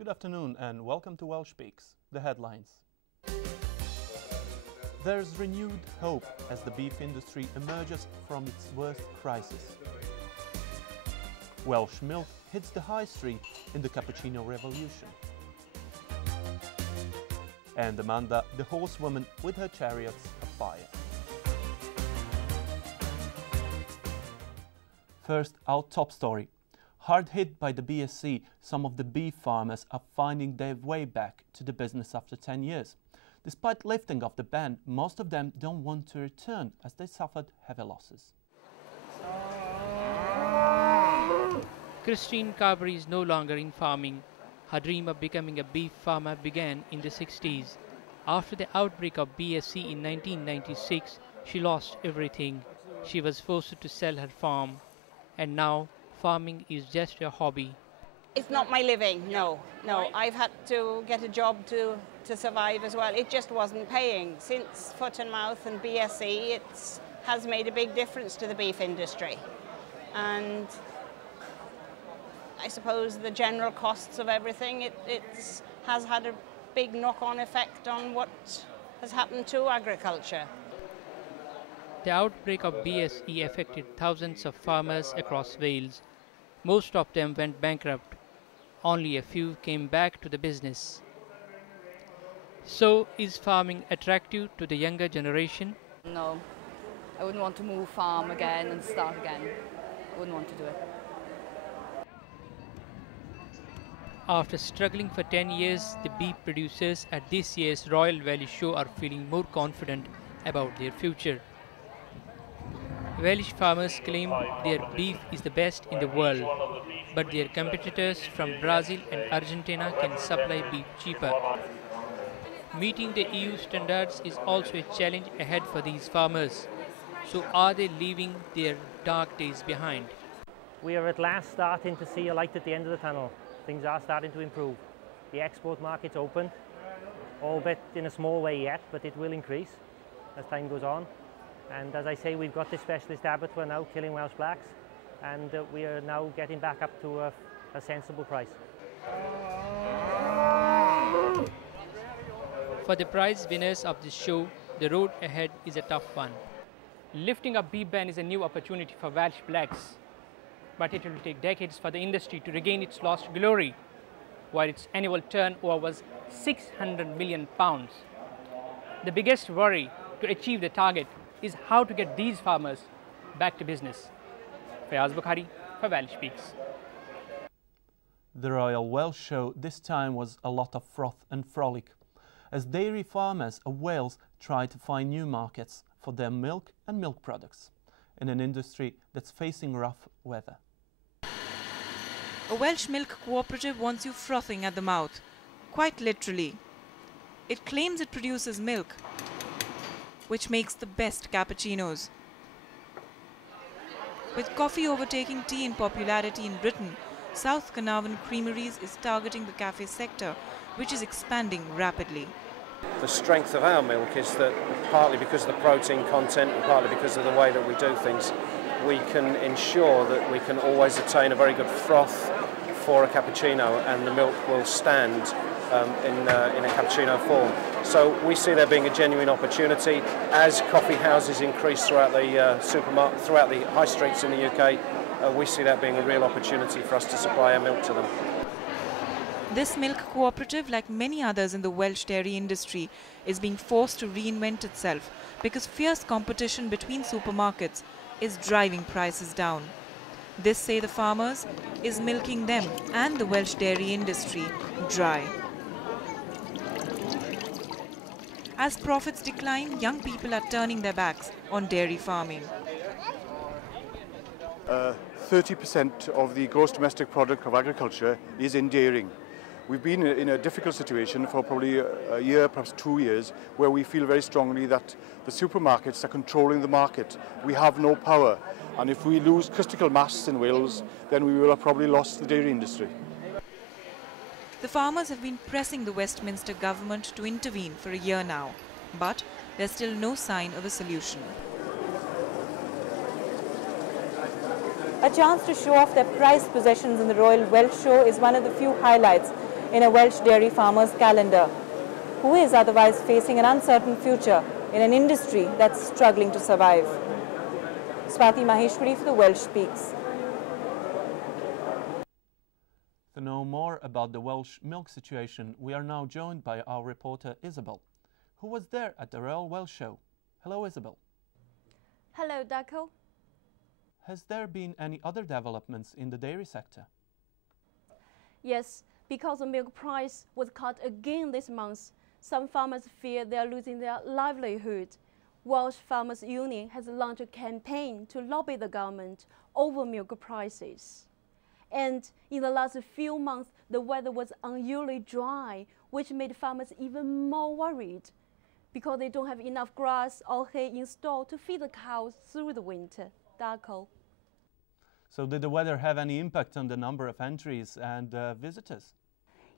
Good afternoon and welcome to Welshpeaks, the headlines. There's renewed hope as the beef industry emerges from its worst crisis. Welsh milk hits the high street in the cappuccino revolution. And Amanda, the horsewoman with her chariots afire. First, our top story. Hard hit by the BSE, some of the beef farmers are finding their way back to the business after 10 years. Despite lifting of the ban, most of them don't want to return as they suffered heavy losses. Christine Carberry is no longer in farming. Her dream of becoming a beef farmer began in the 60s. After the outbreak of BSE in 1996, she lost everything. She was forced to sell her farm. And now, farming is just a hobby. It's not my living, no. I've had to get a job to survive as well. It just wasn't paying. Since foot and mouth and BSE, it has made a big difference to the beef industry. And I suppose the general costs of everything, it has had a big knock-on effect on what has happened to agriculture. The outbreak of BSE affected thousands of farmers across Wales. Most of them went bankrupt. Only a few came back to the business. So, is farming attractive to the younger generation? No, I wouldn't want to move farm again and start again. I wouldn't want to do it. After struggling for 10 years, the beef producers at this year's Royal Valley Show are feeling more confident about their future. Welsh farmers claim their beef is the best in the world, but their competitors from Brazil and Argentina can supply beef cheaper. Meeting the EU standards is also a challenge ahead for these farmers. So are they leaving their dark days behind? We are at last starting to see a light at the end of the tunnel. Things are starting to improve. The export market's open, albeit in a small way yet, but it will increase as time goes on. And as I say, we've got this specialist abattoir now killing Welsh blacks, and we are now getting back up to a sensible price. For the prize winners of this show, the road ahead is a tough one. Lifting up beef ban is a new opportunity for Welsh blacks, but it will take decades for the industry to regain its lost glory, while its annual turnover was £600 million. The biggest worry to achieve the target is how to get these farmers back to business. Fayaz Bukhari for Welshpeaks. The Royal Welsh Show this time was a lot of froth and frolic, as dairy farmers of Wales try to find new markets for their milk and milk products in an industry that's facing rough weather. A Welsh milk cooperative wants you frothing at the mouth, quite literally. It claims it produces milk, which makes the best cappuccinos. With coffee overtaking tea in popularity in Britain, South Carnarvon Creameries is targeting the cafe sector, which is expanding rapidly. The strength of our milk is that partly because of the protein content and partly because of the way that we do things, we can ensure that we can always attain a very good froth for a cappuccino, and the milk will stand in a cappuccino form. So we see there being a genuine opportunity as coffee houses increase throughout the throughout the high streets in the UK. We see that being a real opportunity for us to supply our milk to them. This milk cooperative, like many others in the Welsh dairy industry, is being forced to reinvent itself because fierce competition between supermarkets is driving prices down. This, say the farmers, is milking them and the Welsh dairy industry dry. As profits decline, young people are turning their backs on dairy farming. 30% of the gross domestic product of agriculture is in dairying. We've been in a difficult situation for probably a year, perhaps 2 years, where we feel very strongly that the supermarkets are controlling the market. We have no power, and if we lose critical mass in Wales, then we will have probably lost the dairy industry. The farmers have been pressing the Westminster government to intervene for a year now, but there's still no sign of a solution. A chance to show off their prized possessions in the Royal Welsh Show is one of the few highlights. in a Welsh dairy farmer's calendar, who is otherwise facing an uncertain future in an industry that's struggling to survive. Swati Maheshwari for the Welshpeaks. To know more about the Welsh milk situation, we are now joined by our reporter Isabel, who was there at the Royal Welsh Show. Hello, Isabel. Hello, Darko. Has there been any other developments in the dairy sector? Yes, because the milk price was cut again this month, some farmers fear they are losing their livelihood. Welsh Farmers Union has launched a campaign to lobby the government over milk prices. And in the last few months, the weather was unusually dry, which made farmers even more worried because they don't have enough grass or hay installed to feed the cows through the winter. Darko. So did the weather have any impact on the number of entries and visitors?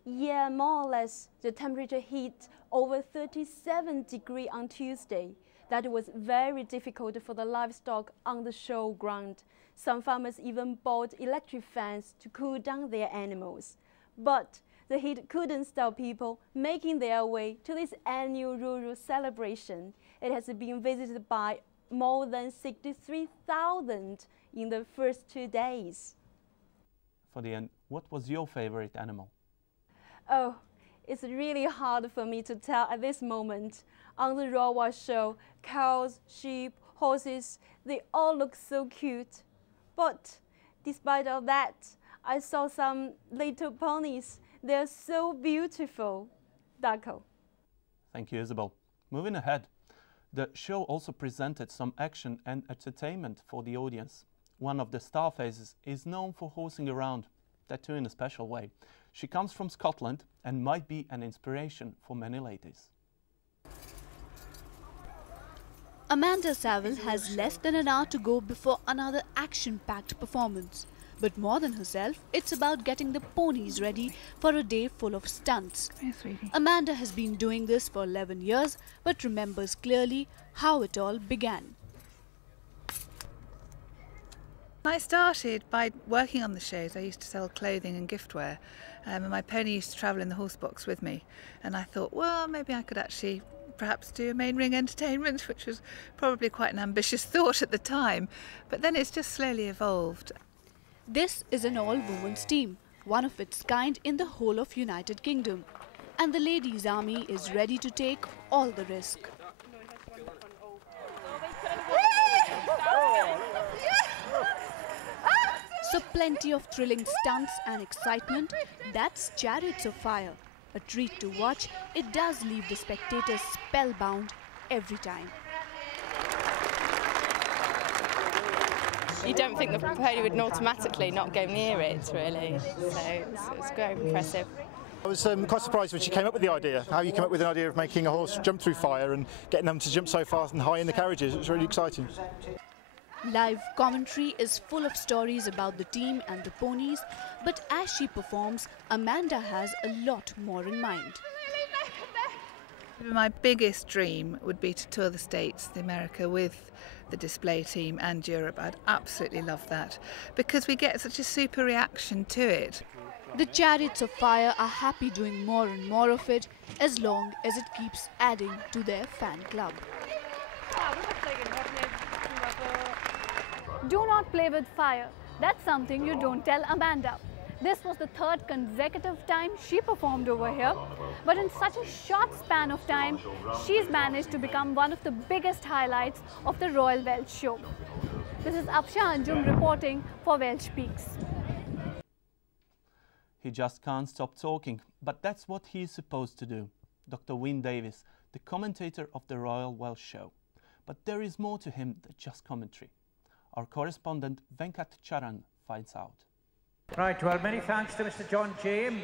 Yeah, more or less. The temperature hit over 37 degrees on Tuesday. That was very difficult for the livestock on the show ground. Some farmers even bought electric fans to cool down their animals. But the heat couldn't stop people making their way to this annual rural celebration. It has been visited by more than 63,000 in the first 2 days. For the end, what was your favorite animal? Oh, it's really hard for me to tell at this moment. On the Royal Welsh Show, cows, sheep, horses, they all look so cute. But despite all that, I saw some little ponies. They're so beautiful. Darko. Thank you, Isabel. Moving ahead, the show also presented some action and entertainment for the audience. One of the star faces is known for horsing around, that too in a special way. She comes from Scotland and might be an inspiration for many ladies. Amanda Saville has less than an hour to go before another action-packed performance. But more than herself, it's about getting the ponies ready for a day full of stunts. Amanda has been doing this for 11 years, but remembers clearly how it all began. I started by working on the shows. I used to sell clothing and giftware, and my pony used to travel in the horse box with me. And I thought, well, maybe I could actually perhaps do a main ring entertainment, which was probably quite an ambitious thought at the time. But then it's just slowly evolved. This is an all-women's team, one of its kind in the whole of United Kingdom. And the ladies' army is ready to take all the risk. So plenty of thrilling stunts and excitement. That's Chariots of Fire. A treat to watch, it does leave the spectators spellbound every time. You don't think the pony would automatically not go near it, really. So it's very impressive. I was quite surprised when she came up with the idea, how you came up with an idea of making a horse jump through fire and getting them to jump so fast and high in the carriages. It was really exciting. Live commentary is full of stories about the team and the ponies, but as she performs, Amanda has a lot more in mind. My biggest dream would be to tour the States, America, with the display team and Europe. I'd absolutely love that because we get such a super reaction to it. The Chariots of Fire are happy doing more and more of it as long as it keeps adding to their fan club. Do not play with fire. That's something you don't tell Amanda. This was the third consecutive time she performed over here, but in such a short span of time, she's managed to become one of the biggest highlights of the Royal Welsh Show. This is Afsha Anjum reporting for Welshpeaks. He just can't stop talking, but that's what he's supposed to do. Dr. Wyn Davies, the commentator of the Royal Welsh Show. But there is more to him than just commentary. Our correspondent Venkat Charan finds out. Right, well, many thanks to Mr. John James,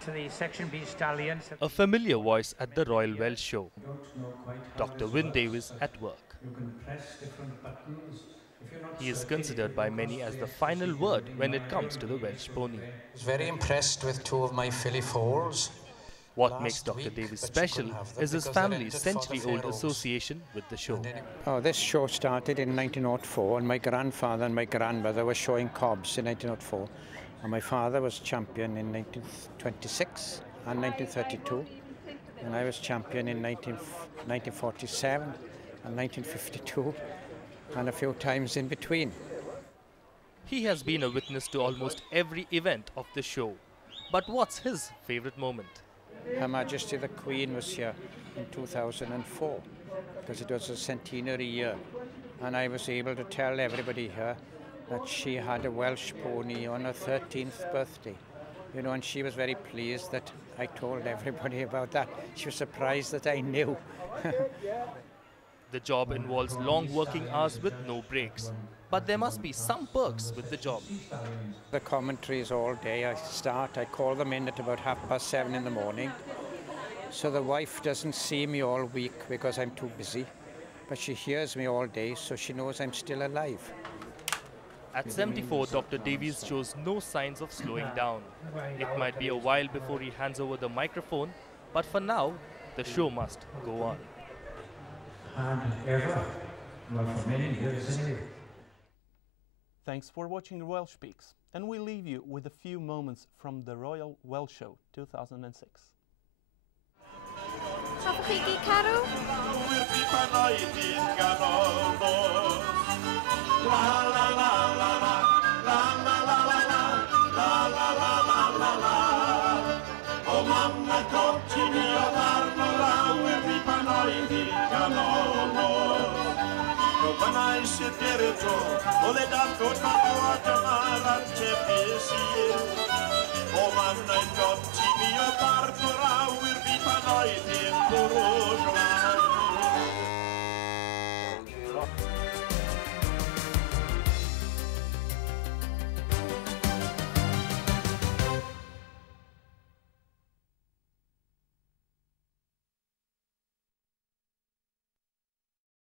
to the Section B stallions. A familiar voice at the Royal Welsh Show. Dr. Wyn Davies at work. He is considered by many as the final word when it comes to the Welsh pony. I was very impressed with two of my filly foals. What makes Dr. Davies special is his family's century-old association with the show. Oh, this show started in 1904, and my grandfather and my grandmother were showing cobs in 1904. And my father was champion in 1926 and 1932, and I was champion in 1947 and 1952, and a few times in between. He has been a witness to almost every event of the show. But what's his favourite moment? Her Majesty the Queen was here in 2004, because it was a centenary year, and I was able to tell everybody here that she had a Welsh pony on her 13th birthday. You know, and she was very pleased that I told everybody about that. She was surprised that I knew. The job involves long working hours with no breaks. But there must be some perks with the job. The commentary is all day. I call them in at about 7:30 in the morning. So the wife doesn't see me all week because I'm too busy. But she hears me all day, so she knows I'm still alive. At 74, Dr. Davies shows no signs of slowing down. It might be a while before he hands over the microphone, but for now, the show must go on. And ever, well, for many years anyway. Thanks for watching Welshpeaks, and we leave you with a few moments from the Royal Welsh Show 2006. Hoffech chi gig carw? O mamma coccini o darno lawer di panoidi canonos. O panai se tereto o le dato ma a c'è pesir. O mamma coccini o darno lawer di panoidi canonos.